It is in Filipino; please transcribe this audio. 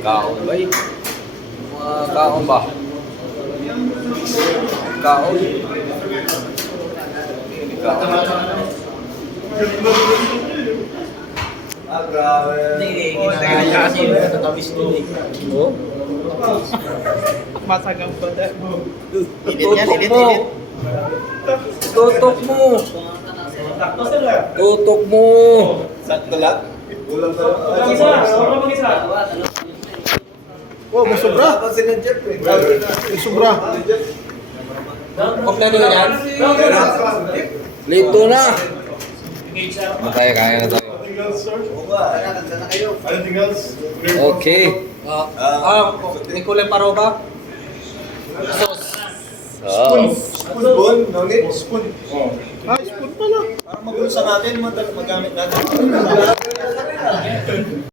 Kaon ba eh? Mga kaon ba? Kaon. Kaon. Ah, grabe. Hindi, ginagaya kasi natatabis doon eh. Oh? Masagang pa dahil. Tutok mo. Tutok mo. Tutok mo. Sakto lang? Ulam pa lang. Mag-isa. Oh, may sobra. Kasi ng Jeff eh. May sobra. Kompleto na yan? Lito na. Matay, kaya na tayo. Oo ba? Kanta na kayo. Okay. May kulay paro ba? Oh. Spoon? No need? Spoon. Ay, spoon pala. Para magulo sa natin, magamit natin.